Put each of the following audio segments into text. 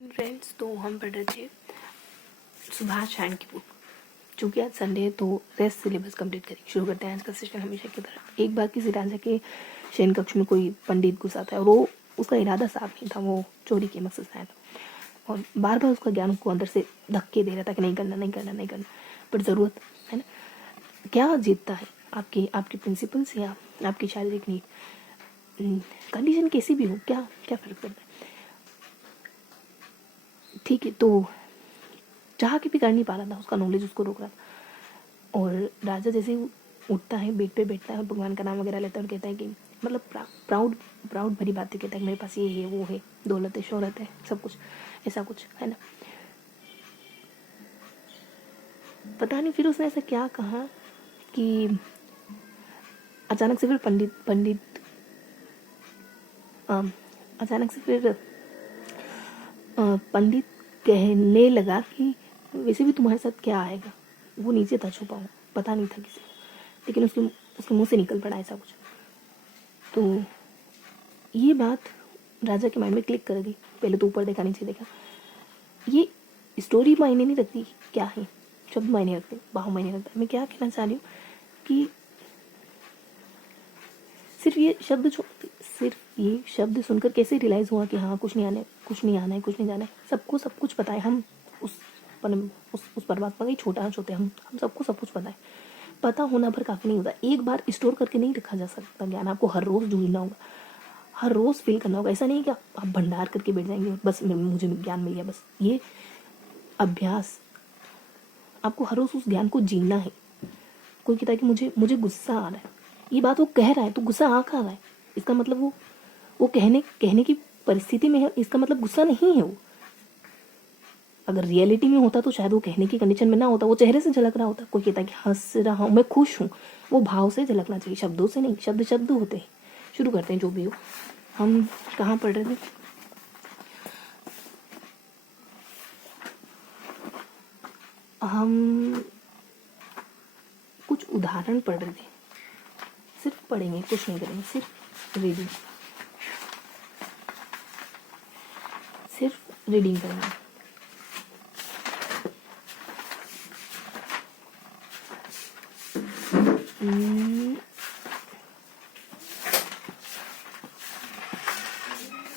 Friends, तो हम पढ़ रहे थे सुभाष चैन की बुक। चूँकि आज संडे है तो रेस्ट सिलेबस कंप्लीट करेंगे। शुरू करते हैं आज का सेशन हमेशा की तरह। एक बार किसी राजा के शयन कक्ष में कोई पंडित घुसा था और वो उसका इरादा साफ नहीं था, वो चोरी के मकसद से आया था और बार बार उसका ज्ञान को अंदर से धक्के दे रहा था कि नहीं करना नहीं करना नहीं करना, बट ज़रूरत है ना। क्या जीतता है, आपकी आपके प्रिंसिपल्स या आपकी शारीरिक नीड? कंडीशन कैसी भी हो, क्या क्या फ़र्क पड़ता है। ठीक है, तो चाह के भी कर नहीं पा रहा था, उसका नॉलेज उसको रोक रहा था। और राजा जैसे ही उठता है, बेड पे बैठता है और भगवान का नाम वगैरह लेता है और कहता है कि मतलब प्राउड प्राउड भरी बातें कहता है कि मेरे पास ये है वो है, दौलत है शोहरत है सब कुछ, ऐसा कुछ है ना। पता नहीं फिर उसने ऐसा क्या कहा कि अचानक से फिर पंडित कहने लगा कि वैसे भी तुम्हारे साथ क्या आएगा। वो नीचे था छुपा हुआ, पता नहीं था किसी को, लेकिन उसके मुंह से निकल पड़ा ऐसा कुछ। तो ये बात राजा के माइंड में क्लिक कर गई। पहले तो ऊपर देखा, नीचे देखा। ये स्टोरी मायने नहीं रखती क्या है, शब्द मायने रखते, भाव मायने रखता है। मैं क्या कहना चाह रही हूँ कि सिर्फ ये शब्द सुनकर कैसे रियलाइज़ हुआ कि हाँ कुछ नहीं आना है, कुछ नहीं आना है, कुछ नहीं जाना है। सबको सब कुछ पता है। हम उस परमात्मा के छोटा होते, हम सबको सब कुछ पता है। पता होना भर काफ़ी नहीं होता। एक बार स्टोर करके नहीं रखा जा सकता ज्ञान। आपको हर रोज़ जूझना होगा, हर रोज़ फील करना होगा। ऐसा नहीं है कि आप भंडार करके बैठ जाएंगे बस मुझे ज्ञान मिल गया। बस ये अभ्यास, आपको हर रोज़ उस ज्ञान को जीना है। कोई कहता है कि मुझे गुस्सा आ रहा है, ये बात वो कह रहा है तो गुस्सा आ कहाँ रहा है, इसका मतलब वो कहने की परिस्थिति में है, इसका मतलब गुस्सा नहीं है वो। अगर रियलिटी में होता तो शायद वो कहने की कंडीशन में ना होता, वो चेहरे से झलक रहा होता। कोई कहता है कि हंस रहा हूँ, मैं खुश हूँ, वो भाव से झलकना चाहिए, शब्दों से नहीं। शब्द होते हैं। शुरू करते हैं जो भी हो। हम कहाँ पढ़ रहे थे? हम कुछ उदाहरण पढ़ रहे थे। सिर्फ पढ़ेंगे, कुछ नहीं करेंगे, सिर्फ रीडिंग करेंगे।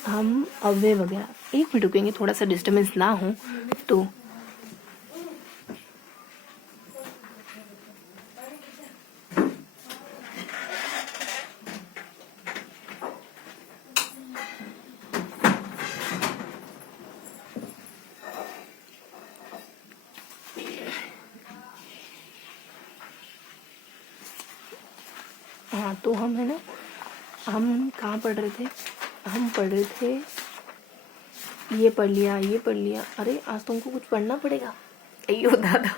हम अव्यय वगैरह एक मिनट रुकेंगे, थोड़ा सा डिस्टर्बेंस ना हो तो। हाँ, तो हम है ना, हम कहाँ पढ़ रहे थे? हम पढ़ रहे थे ये पढ़ लिया। अरे आज तुमको कुछ पढ़ना पड़ेगा, अयो दादा।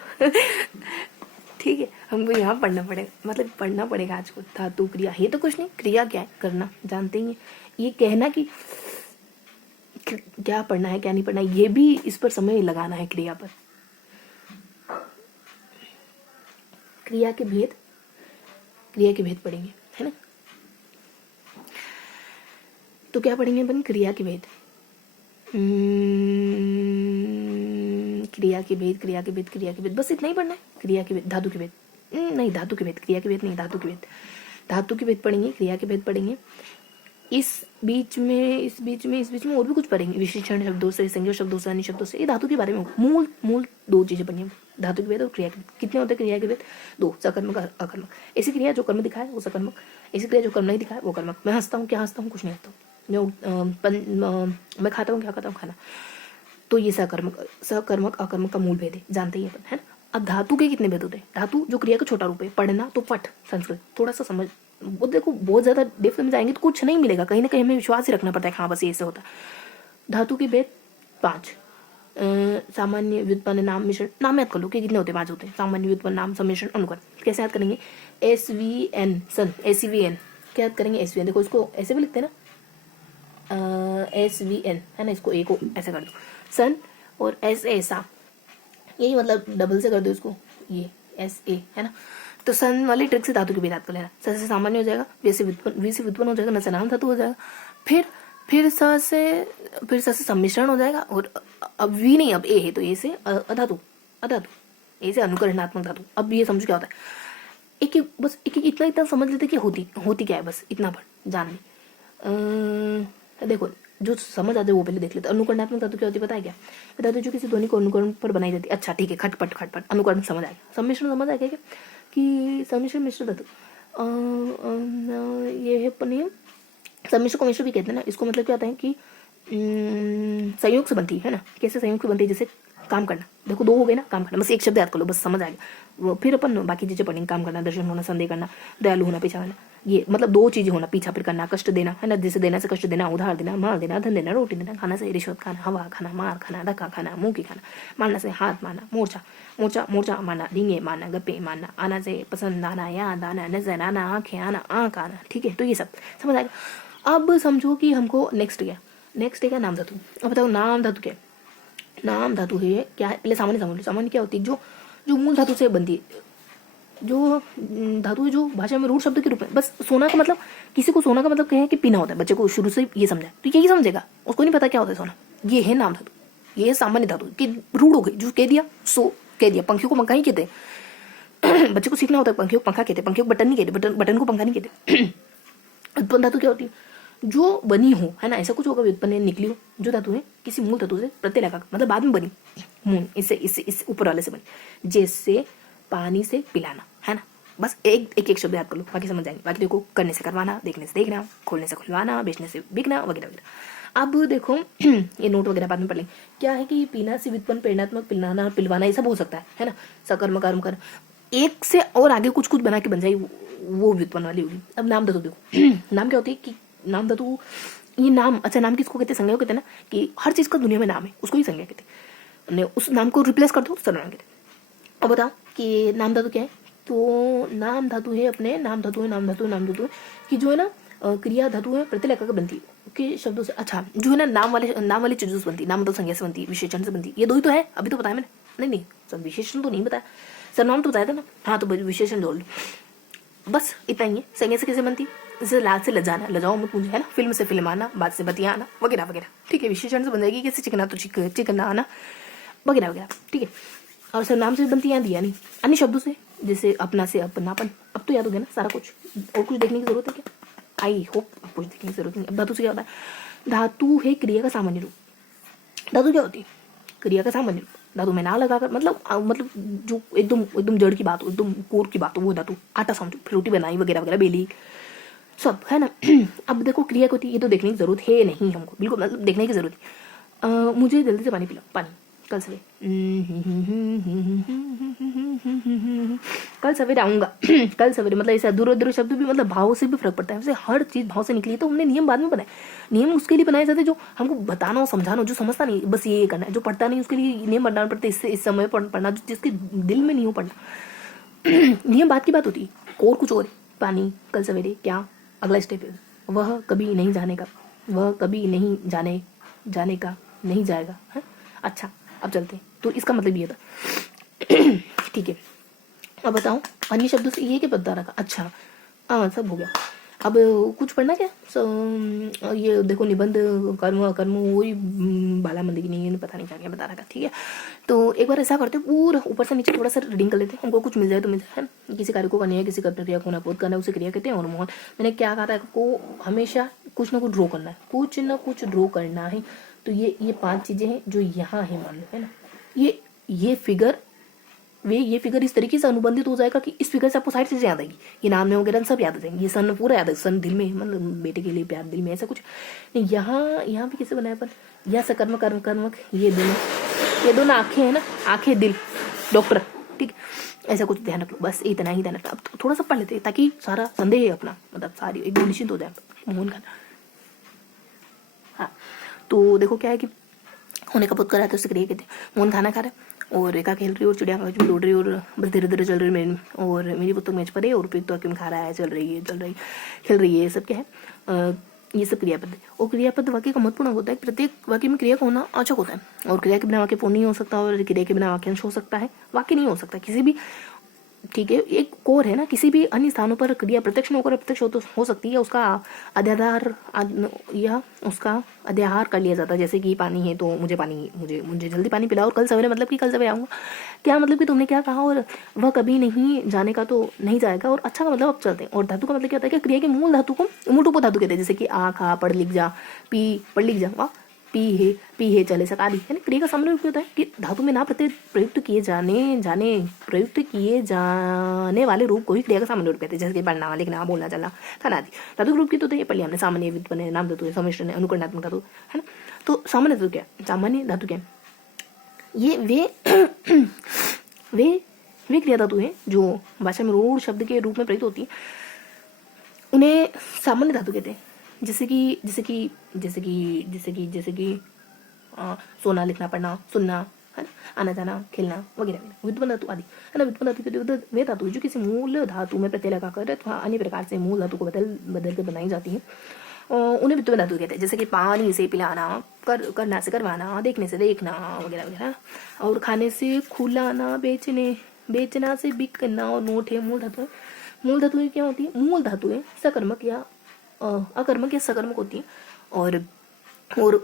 ठीक है, हमको यहाँ पढ़ना पड़ेगा, मतलब पढ़ना पड़ेगा आज को। धातु क्रिया, ये तो कुछ नहीं, क्रिया क्या है, करना जानते ही हैं। ये कहना कि क्या पढ़ना है क्या नहीं पढ़ना है, ये भी इस पर समय लगाना है। क्रिया पर, क्रिया के भेद पढ़ेंगे, है ना। तो क्या पढ़ेंगे अपन? क्रिया के भेद। क्रिया के भेद, बस इतना ही पढ़ना है। क्रिया के भेद, धातु के भेद नहीं, धातु के भेद, क्रिया के भेद नहीं, धातु के भेद पढ़ेंगे, क्रिया के भेद पढ़ेंगे। इस बीच में और भी कुछ पढ़ेंगे, विशेषण शब्दों से, संज्ञा शब्दों से, अन्य शब्दों से। ये धातु के बारे में मूल दो चीजें पढ़नी है, धातु के भेद और क्रिया के भेद। कितने होते हैं क्रिया के भेद? दो, सकर्मक अकर्मक। ऐसी क्रिया जो कर्म दिखाए वो सकर्मक, ऐसी क्रिया जो कर्म नहीं दिखाए वो कर्मक। मैं हंसता हूँ, क्या हंसता हूँ? कुछ नहीं हंसता हूँ। मैं खाता हूँ, क्या खाता हूँ? खाना। तो ये सकर्मक अकर्मक का मूल भेद है, जानते ही अपन, है ना। अब धातु के कितने भेद होते हैं? धातु जो क्रिया का छोटा रूप है, पढ़ना तो पठ, संस्कृत थोड़ा सा समझ। वो देखो बहुत ज्यादा डेप्थ में जाएंगे तो कुछ नहीं मिलेगा, कहीं ना कहीं हमें विश्वास ही रखना पड़ता है, हाँ बस ये ऐसे होता है। धातु के भेद 5। सामान्य, व्युत्पन्न, नाम, मिश्रण। नाम याद कर लो कि कितने होते हैं? 5 होते हैं। सामान्य, व्युत्पन्न, नाम, सम्मिश्रण, अनुकर। कैसे याद करेंगे? SVN, सन, SVN। क्या याद करेंगे? SVN, देखो इसको ऐसे भी लिखते हैं ना, SVN, है ना। इसको ए को ऐसे कर दो, सन, और SA, सा, यही मतलब डबल से कर दो इसको, ये SA, है ना। तो सन वाली ट्रिक से धातु के भेद याद कर लेना। स से सामान्य हो जाएगा, वी से व्युत्पन्न हो जाएगा, न से नाम धातु हो जाएगा। फिर फिर स से सम्मिश्रण हो जाएगा, और अब वी नहीं, अब ए है तो ए से अधातु, अधातु, ए से अनुकरणात्मक धातु। अब ये समझो क्या होता है, बस एक इतना इतना समझ लेते कि होती क्या है, बस इतना पर जान ले। देखो जो समझ आ जाए वो पहले देख लेते। अनुकरणात्मक धातु क्या होती है पता है क्या? बता दो जो किसी ध्वनि को अनुकरण पर बनाई जाती है। अच्छा ठीक है, खटपट खटपट, अनुकरण समझ आ गया। सम्मिश्रण समझ आ गया क्या? कि सम्मिश्रण मिश्र धातु ये है पनीर, सम्मिश्र को मिश्र भी कहते हैं ना। इसको मतलब क्या होता है कि संयोग से बनती है ना। कैसे संयोग से बनती है? जैसे काम करना, देखो दो हो गए ना, काम करना, बस एक शब्द याद कर लो, बस समझ आ गया वो। फिर अपन बाकी चीजें पढ़ेंगे, काम करना, दर्शन होना, संदेह करना, दयालु होना, पीछा करना, ये मतलब दो चीजें होना, पीछा फिर करना, कष्ट देना है ना, जैसे देना से कष्ट देना, उधार देना, मार देना, धन देना, रोटी देना, खाना से रिश्वत खाना, हवा खाना, मार खाना, धक्का खाना, मुंह की खाना, मारना से हाथ मारना, मोर्चा मोर्चा मोर्चा मारना, डींगे मारना, गप्पे मारना, आना से पसंद आना, याद आना, नजर आना, आंखें आना, आंख आना। ठीक है, तो ये सब समझ आएगा। अब समझो कि हमको नेक्स्ट क्या नाम धातु। अब बताओ नाम धातु क्या है? नाम धातु है क्या है? पहले सामान्य समझ लो। सामान्य क्या होती है? जो मूल धातु से बनती है, जो धातु है जो भाषा में रूढ़ शब्द के रूप में। बस सोना का मतलब, किसी को सोना का मतलब कहें कि पीना होता है, बच्चे को शुरू से ये समझा तो यही समझेगा, उसको नहीं पता क्या होता है सोना। ये है नाम धातु, ये है सामान्य धातु की रूढ़ हो गई। जो कह दिया सो कह दिया। पंखियों को पंखा ही कहते हैं। बच्चे को सीखना होता है, पंखियों को पंखा कहते हैं, पंखियों को बटन नहीं कहते, बटन को पंखा नहीं कहते। उत्पन्न धातु क्या होती है? जो बनी हो, है ना, ऐसा कुछ होगा उत्पन्न निकली हो, जो धातु है किसी मूल धातु से प्रत्यय लगा, मतलब बाद में बनी, मूल इससे ऊपर वाले से बनी। जैसे पानी से पिलाना, है ना। बस एक शब्द याद कर लो, बाकी समझ जाएंगे। बाकी देखो, करने से करवाना, देखने से देखना, खोलने से खुलवाना, बेचने से बिकना, वगैरह वगैरह। अब देखो ये नोट वगैरह बाद में पढ़ लेंगे। क्या है कि पीना से व्युत्पन्न प्रेरणात्मक, पिलाना, पिलवाना, ये सब हो सकता है ना। सकर्म कर्म कर, एक से और आगे कुछ कुछ बना के बन जाए, वो व्युत्पन्न वाली होगी। अब नाम धातु देखो। नाम क्या होती है कि नाम धातु, ये नाम, अच्छा नाम किसको कहते हैं? संज्ञा को कहते हैं ना, कि हर चीज का दुनिया में नाम है, उसको ही संज्ञा कहते हैं। उस नाम को रिप्लेस कर दो, सर्वनाम कहते हैं। अब बताओ कि नाम धातु क्या है? तो नाम धातु है अपने, नाम धातु है कि जो है ना क्रिया धातु है प्रत्यय लगा कर बनती है के शब्दों से। अच्छा जो है ना नाम वाली चीजों से बनती है। नाम मतलब संज्ञा से बनती है, विशेषण से बनती है। ये दो ही तो है, अभी तो बताया मैंने। नहीं सब विशेषण तो नहीं बताया, सर्वनाम तो बताया था ना। हाँ तो विशेषण जोड़ लो, बस इतना ही है। संज्ञा से कैसे बनती? जैसे लाल से लजाना, लजाओ मत मुझे, है ना। फिल्म से फिल्माना, बात से बतियाना, वगैरह वगैरह। ठीक है, विशेषण से बन जाएगी। कैसे? चिकना तो चिकना आना, वगैरह वगैरह। ठीक है, और सर्वनाम से बनती है दिया नहीं, अन्य शब्दों से, जैसे अपना से अपनापन। अब तो याद हो गया ना सारा कुछ, और कुछ देखने की जरूरत है क्या? आई होप कुछ देखने की जरूरत नहीं। अब धातु से क्या होता है? धातु है क्रिया का सामान्य रूप। धातु क्या होती है? क्रिया का सामान्य रूप। धातु में ना लगाकर, मतलब जो एकदम जड़ की बात हो, एकदम कोर की बात हो, वो धातु। आटा समझो, फिर रोटी बनाई, वगैरह वगैरह, बेली, सब, है ना। अब देखो क्रिया होती है, ये तो देखने की जरूरत है नहीं हमको, बिल्कुल मतलब देखने की जरूरत है। मुझे जल्दी से पानी पिलाओ, पानी, कल सवेरे, कल सवेरे आऊंगा। कल सवेरे मतलब ऐसे अधूरे अधूरे शब्द भी मतलब भाव से भी फर्क पड़ता है। वैसे हर चीज भाव से निकली है, तो हमने नियम बाद में बनाए। नियम उसके लिए बनाए जाते जो हमको बताना हो, समझाना हो, जो समझता नहीं बस ये करना है, जो पढ़ता नहीं उसके लिए नियम बनाना पड़ता है। इससे इस समय पढ़ना, जिसके दिल में नहीं हो पढ़ना। नियम बात की बात होती है, और कुछ और। पानी, कल सवेरे, क्या अगला स्टेप है? वह कभी नहीं जानेगा, वह कभी नहीं जाने का नहीं जाएगा, है। अच्छा अब चलते हैं, तो इसका मतलब ये था। ठीक है, अब बताओ अन्य शब्दों से ये क्या बदला रखा? अच्छा हाँ सब हो गया। अब कुछ पढ़ना क्या? ये देखो निबंध, कर्म वही बाला मंदी की नहीं है, पता नहीं क्या बता रखा। ठीक है, तो एक बार ऐसा करते पूरा ऊपर से नीचे थोड़ा सा रीडिंग कर लेते हैं। हमको कुछ मिल जाए तो मिल जाए, है। किसी कार्य को करनी है, किसी क्रिया को नापोद करना है, उसे क्रिया कहते हैं। और मोहन, मैंने क्या कहा था आपको? हमेशा कुछ ना कुछ ड्रॉ करना है, कुछ ना कुछ ड्रॉ करना है। तो ये 5 चीजें हैं जो यहाँ है, मान लो, है ना। ये फिगर इस तरीके से अनुबंधित हो जाएगा कि इस फिगर से आपको सारी चीजें याद आएगी। ये नाम में वगैरह सब याद आ जाएंगे। ये सन पूरा याद है, सन दिल में, मतलब बेटे के लिए प्यार दिल में, ऐसा कुछ नहीं। यहाँ पे कैसे बनाया अपन? यह सकर्म कर्म कर्मक, ये दोनों आंखें है ना, आंखें दिल डॉक्टर, ठीक, ऐसा कुछ ध्यान रख लो। बस इतना ही ध्यान रखना। अब थोड़ा सा पढ़ लेते हैं ताकि सारा संदेह अपना मतलब सारी एकदम निश्चिंत हो जाए। मोहन खाना, हाँ तो देखो क्या है कि होने का पुत करा तो उसे क्रिया कहते हैं। मोहन खाना खा रहा है और रेखा खेल रही है और चिड़िया कागज में दौड़ रही है और बस धीरे धीरे चल रही है और मेरी पुस्तक मेज पर है और उपयुक्त वाक्य में खा रहा है, चल रही खेल रही है। ये सब क्या है? ये सब क्रियापद है। और क्रियापद वाक्य का महत्वपूर्ण होता है। प्रत्येक वाक्य में क्रिया का होना आवश्यक होता है और क्रिया के बिना वाक्य पूर्ण नहीं हो सकता और क्रिया के बिना वाक्यांश हो सकता है, वाक्य नहीं हो सकता। किसी भी ठीक है, एक कोर है ना, किसी भी अन्य स्थानों पर क्रिया प्रत्यक्ष न होकर अप्रत्यक्ष हो सकती है, उसका अध्याहार या उसका अध्याहार कर लिया जाता है। जैसे कि पानी है तो मुझे जल्दी पानी पिलाओ, और कल सवेरे मतलब कि कल सवेरे आऊँगा। क्या मतलब कि तुमने क्या कहा और वह कभी नहीं जाने का तो नहीं जाएगा, और अच्छा का मतलब अब चलते हैं। और धातु का मतलब क्या होता है कि क्रिया के मूल धातु को मूल रूप धातु कहते हैं। जैसे कि आ खा पढ़ लिख जा, पी पढ़ लिख जा, वाह पी है चले सक आदि, है ना। क्रिया का सामान्य रूप होता है कि धातु में ना प्रयुक्त किए जाने वाले रूप को ही क्रिया का सामान्य रूप कहते हैं। जैसे कि पढ़ना, लिखना, बोलना, चलना, खाना आदि। धातु के रूप की तो ये पढ़ लिया हमने, सामान्य, व्युत्पन्न, नाम धातु, सम्मिश्रण, अनुकरणात्मक धातु, है ना। तो सामान्य धातु क्या है? सामान्य धातु क्या है? ये वे क्रिया धातु हैं जो भाषा में रूढ़ शब्द के रूप में प्रयुक्त होती है, उन्हें सामान्य धातु कहते हैं। जैसे कि सोना, लिखना, पढ़ना, सुनना, है ना, आना जाना, खेलना वगैरह वगैरह। व्युत्पन्न धातु आदि, है ना। व्युत्पन्न धातु वे धातु जो किसी मूल धातु में प्रत्यय लगाकर अथवा अन्य प्रकार से मूल धातु को बदल कर बनाई जाती है, उन्हें व्युत्पन्न धातु कहते हैं। जैसे कि पानी से पिलाना, करना से करवाना, देखने से देखना वगैरह वगैरह। और खाने से खुलाना, बेचना से बिकना, और नोट है मूल धातु। मूल धातुएं क्या होती है? मूल धातुएं सकर्मक या अकर्मक या सकर्मक होती हैं, और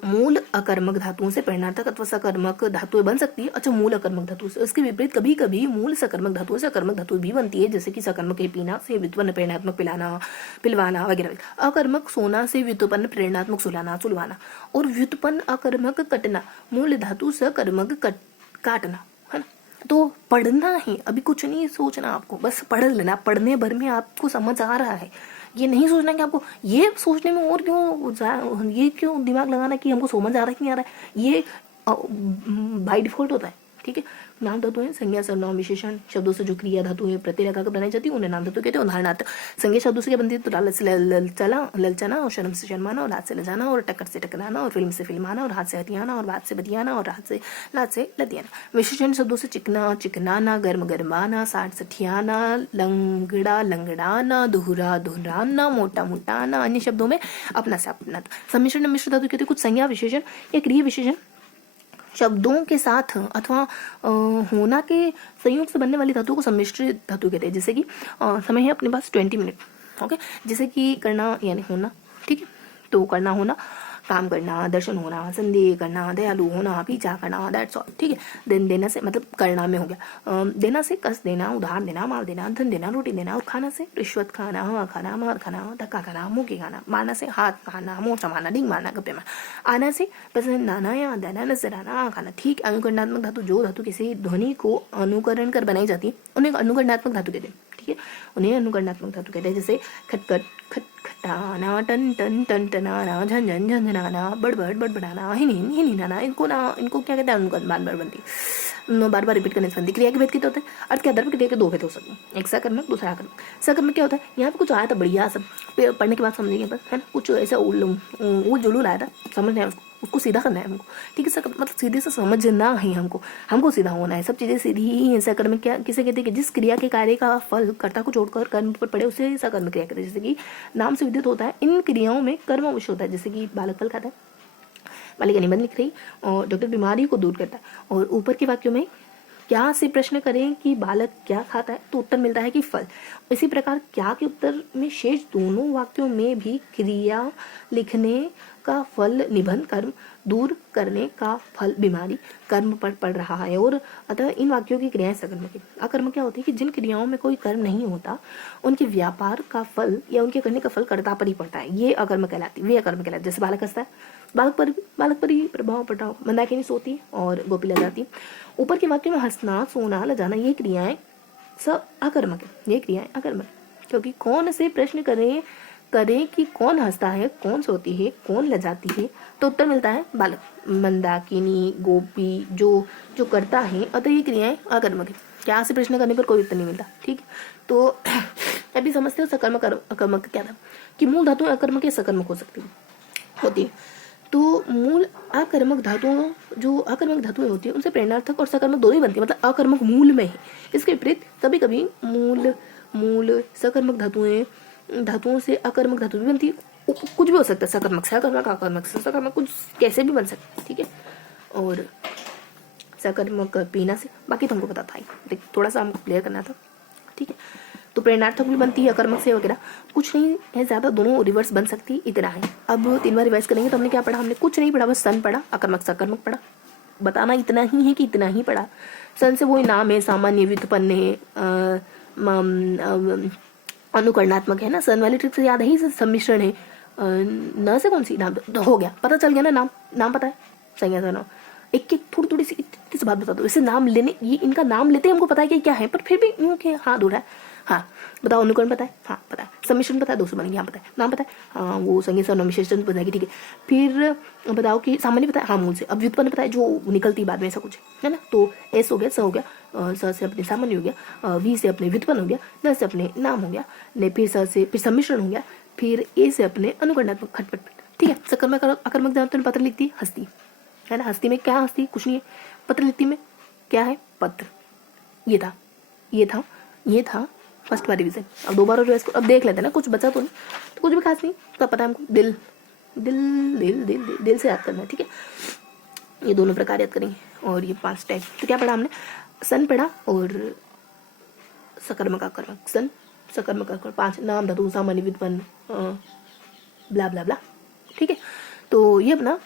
मूल अकर्मक धातुओं से प्रेरणार्थक अथवा सकर्मक धातुएं बन सकती है। अच्छा, मूल अकर्मक धातु से, इसके विपरीत कभी कभी मूल सकर्मक धातुओं से अकर्मक धातु भी बनती है। जैसे कि सकर्मक है पीना से व्युत्पन्न प्रेरणात्मक पिलाना, पिलवाना वगैरह। अकर्मक सोना से व्युत्पन्न प्रेरणात्मक सुलाना, सुलवाना। और व्युत्पन्न अकर्मक कटना, मूल धातु सकर्मक काटना, है ना। तो पढ़ना है, अभी कुछ नहीं सोचना आपको, बस पढ़ लेना। पढ़ने भर में आपको समझ आ रहा है, ये नहीं सोचना कि आपको ये सोचने में और क्यों दिमाग लगाना कि हमको समझ आ रहा है कि नहीं आ रहा है। ये बाय डिफॉल्ट होता है, ठीक है। नाम धातु है संज्ञा, सर्वनाम, विशेषण शब्दों से जो क्रिया धातु है प्रत्यय लगाकर बनाई जाती है, उन्हें नाम धातु कहते हैं। उदाहरणार्थ, संज्ञा शब्दों से क्या बनती है? तो लालच से ललचाना, और शर्म से शर्माना, और लाज से लजाना, और टक्कर से टकराना, और फिल्म से फिल्माना, और हाथ से हथियाना, और बात से बतियाना, और लाज से लतियाना। विशेषण शब्दों से चिकना, चिकनाना, गर्म गरमाना, साठ सठियाना, लंगड़ा लंगड़ाना, दुहरा दुहराना, मोटा मोटाना। अन्य शब्दों में अपना से अपना। सम्मिश्रण मिश्र धातु कहते हैं कुछ संज्ञा विशेषण या क्रिया विशेषण शब्दों के साथ अथवा होना के संयोग से बनने वाली धातु को सम्मिश्रित धातु कहते हैं। जैसे कि समय है अपने पास 20 मिनट, ओके। जैसे कि करना यानी होना, ठीक है। तो करना, होना, काम करना, दर्शन होना, संदेह करना, दयालु होना, पीछा करना, दैट्स ऑल, ठीक है। देना से मतलब करना में हो गया। देना से कस देना, उधार देना, माल देना, धन देना, रोटी देना। और खाना से रिश्वत खाना, हवा खाना, मार खाना, धक्का खाना, मुक्की खाना। मारना से हाथ मारना, मोचा मारना, डिंग मारना, गप्पे मारना। आना से पसंद आना, याद आना, नजर आना, खाना, ठीक। अनुकरणात्मक धातु जो धातु किसी ध्वनि को अनुकरण कर बनाई जाती है, उन्हें अनुकरणात्मक धातु कहते हैं, ठीक है। उन्हें अनुकरणात्मक धातु कहते हैं। जैसे खटखट, खटखटाना, टन टन टन टनाना, झंझन झंझनाना, बड़बड़ बड़बड़ाना, हिन हिनाना। इनको क्या कहते हैं? अनुकरण। बार बार बनती, बार बार रिपीट करने से बनती। क्रिया के भेद कितने होते हैं? अर्थ के आधार पर क्रिया के दो भेद हो सकते हैं, एक सकर्मक, दूसरा आकर्मक। सकर्मक क्या होता है? यहाँ पे कुछ आया था बढ़िया, सब पढ़ने के बाद समझेंगे बस, है ना। कुछ ऐसा उल जुलूल आया था, समझना है उसको सीधा करना है हमको, ठीक है। मतलब सीधे से समझना है हमको सीधा होना है, सब चीजें सीधी ही है। सकर्मक क्या किसे कहते हैं? कि जिस क्रिया के कार्य का फल कर्ता को छोड़कर कर्म पर पड़े उसे सकर्मक क्रिया कहते हैं। जैसे कि नाम से विद्युत होता है, इन क्रियाओं में कर्म अवश्य होता है। जैसे कि बालक फल खाता है, बालिका निबंध लिख रही, और डॉक्टर बीमारी को दूर करता है। और ऊपर के वाक्यों में क्या से प्रश्न करें कि बालक क्या खाता है, तो उत्तर मिलता है कि फल। इसी प्रकार क्या के उत्तर में शेष दोनों वाक्यों में भी क्रिया लिखने का फल निबंध, कर्म दूर करने का फल बीमारी, कर्म पर पड़ रहा है। और अतः इन वाक्यों की क्रियाएं सकर्मक है। अकर्मक क्या होती है? कि जिन क्रियाओं में कोई कर्म नहीं होता, उनके व्यापार का फल या उनके करने का फल कर्ता पर ही पड़ता है, ये अकर्मक कहलाती है, वे अकर्मक कहलाती है। जैसे बालक हंसता है, बालक पर ही प्रभाव पड़ता हो। मंदाकिनी सोती और गोपी लजाती। ऊपर के वाक्य में हंसना, सोना, लजाना ये क्रियाएं सब अकर्मक है, ये क्रियाएं अकर्मक, क्योंकि कौन से प्रश्न करें कि कौन हंसता है, कौन सोती है, कौन लजाती है, तो उत्तर मिलता है बालक। मंदाकिनी, गोपी जो करता है, अतः ये क्रियाएं अकर्मक है। क्या से प्रश्न करने पर कोई उत्तर नहीं मिलता, ठीक। तो अभी समझते हो सकर्मक अकर्मक क्या था? कि मूल धातुएं अकर्मक या सकर्मक हो सकती होती है। तो मूल अकर्मक धातुओं जो अकर्मक धातुएं होती है, उनसे प्रेरणार्थक और सकर्मक दोनों ही बनती है, मतलब अकर्मक मूल में है। इसके विपरीत कभी कभी मूल सकर्मक धातुओं से अकर्मक धातु भी बनती है। कुछ भी हो सकता है, सकर्मक से अकर्मक, अकर्मक से सकर्मक, कुछ कैसे भी बन सकता है, ठीक है। और सकर्मक पीना से, बाकी तुमको पता था ही, थोड़ा सा हमको क्लियर करना था, ठीक है। तो प्रेरणार्थक भी बनती है अकर्मक से वगैरह, कुछ नहीं है ज़्यादा, दोनों रिवर्स बन सकती है, इतना है। अब 3 बार रिवाइज करेंगे। तो हमने क्या पढ़ा, हमने कुछ नहीं पढ़ा, बस सन पढ़ा, अकर्मक से अकर्मक पढ़ा, बताना इतना ही है कि इतना ही पढ़ा। सन से वही नाम है, सामान्य, व्युत्पन्न है, अनुकरणात्मक है ना, सन वाली ट्रिक से याद है, सम्मिश्रण है, न से कौन सी नाम तो हो गया, पता चल गया ना, नाम नाम पता है, सही है नाम। एक एक थोड़ी थोड़ी सी इतनी सी बात बता दो, इसे नाम लेने, ये इनका नाम लेते हमको पता है कि क्या है, पर फिर भी यूँ कि हाँ अधूरा है। हाँ बताओ, अनुकरण पता है, हाँ पता है, सम्मिश्रण पता है, 200 बनेंगे, हाँ पता है, नाम पता है, हाँ वो संज्ञा सर्वनाम विशेषण बताएगी, ठीक है। फिर बताओ कि सामान्य पता है, हाँ मूल से। अब व्युत्पन्न पता है, जो निकलती बाद में, ऐसा कुछ है ना। तो एस हो गया, स हो गया, स से अपने सामान्य हो गया, वी से अपने व्युत्पन्न हो गया, न से अपने नाम हो गया, ने फिर स से फिर सम्मिश्रण हो गया, फिर ए से अपने अनुकरणात्मक खटपट, ठीक है। सकर्मक अकर्मक जानते हैं, पत्र लिखती है हस्ती, है ना। हस्ती में क्या, हस्ती कुछ नहीं है, पत्र लिखती में क्या है, पत्र। ये था, ये था, ये था फर्स्ट बार रिविजन। अब 2 बार और रिवाइज, अब देख लेते हैं ना, कुछ बचा तो नहीं, तो कुछ भी खास नहीं, तो पता है हमको, दिल दिल दिल दिल दिल, दिल से याद करना है, ठीक है। ये दोनों प्रकार याद करेंगे, और ये 5 टाइप। तो क्या पढ़ा हमने, सन पढ़ा और सकर्मक अकर्मक, सन सकर्मक अकर्मक, 5 नाम धातु सामान्य व्युत्पन्न ब्ला ब्ला ब्ला, ठीक है। तो ये अपना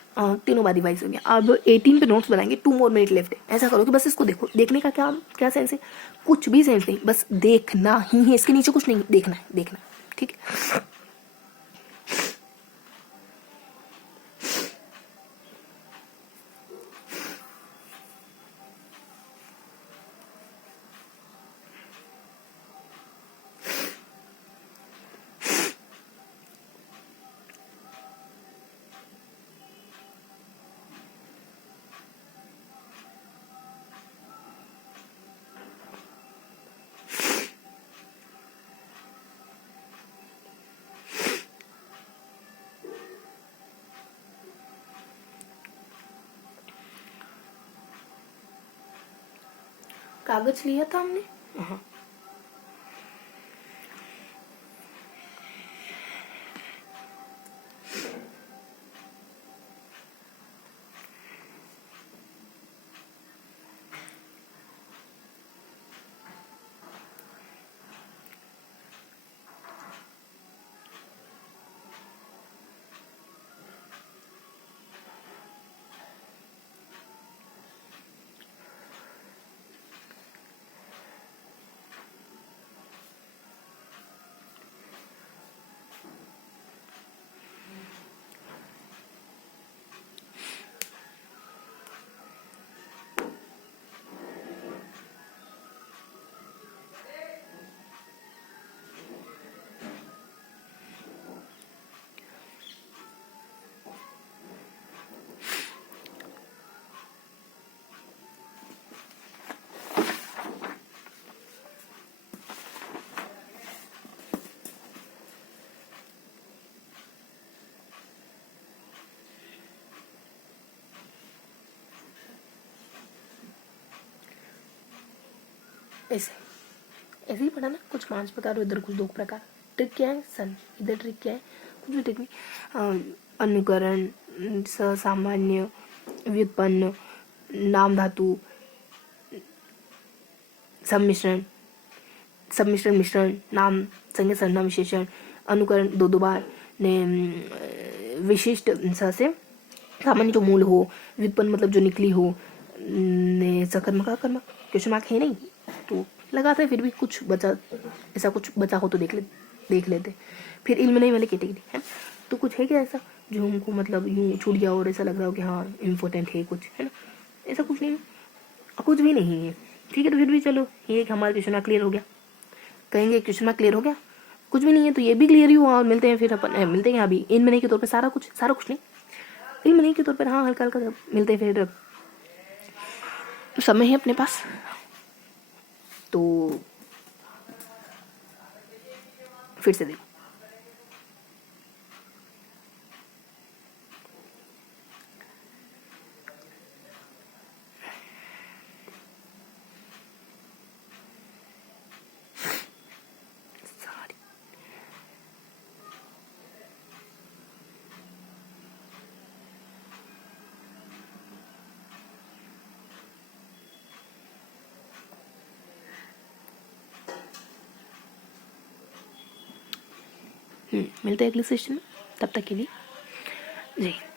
तीनों बार रिवाइज हो गया। अब 18 पे नोट्स बनाएंगे, 2 मोर मिनट लेफ्ट है। ऐसा करो कि बस इसको देखो, देखने का क्या क्या सेंस है, कुछ भी सेंस नहीं, बस देखना ही है, इसके नीचे कुछ नहीं, देखना है, देखना है, ठीक है। कागज लिया था हमने, हाँ। ऐसे ऐसे ही पढ़ा ना, कुछ 5 प्रकार, इधर कुछ 2 प्रकार। ट्रिक क्या है, सन, इधर ट्रिक क्या है, कुछ भी ट्रिक नहीं। अनुकरण, सामान्य, व्युत्पन्न, नाम धातु, सम्मिश्रण, सम्मिश्रण मिश्रण, नाम संज्ञा सर्वनाम विशेषण, अनुकरण 2 बार, ने विशिष्ट स से सामान्य जो मूल हो, व्युत्पन्न मतलब जो निकली हो, ने सकर्मक अकर्मक, क्वेश्चन मार्क है नहीं तो लगाते हैं, फिर भी कुछ बचा, ऐसा कुछ बचा हो तो देख लेते। फिर इल्म नहीं वाली कैटेगरी है, तो कुछ है क्या ऐसा जो हमको मतलब यूँ छूट गया और ऐसा लग रहा हो कि हाँ इम्पोर्टेंट है कुछ, है ना। ऐसा कुछ नहीं, कुछ भी नहीं है, ठीक है। तो फिर भी चलो, ये एक हमारा क्वेश्चन मार्क क्लियर हो गया, कहेंगे क्वेश्चन मार्क क्लियर हो गया। कुछ भी नहीं है तो ये भी क्लियर ही हुआ, और मिलते हैं फिर अपन, मिलते हैं अभी इल्म नहीं के तौर पर, सारा कुछ नहीं, इल्म नहीं के तौर पर, हाँ हल्का हल्का मिलते हैं फिर। तो समय है अपने पास, तो फिर से देखो, मिलते हैं अगले सेशन में, तब तक के लिए जय हिंद।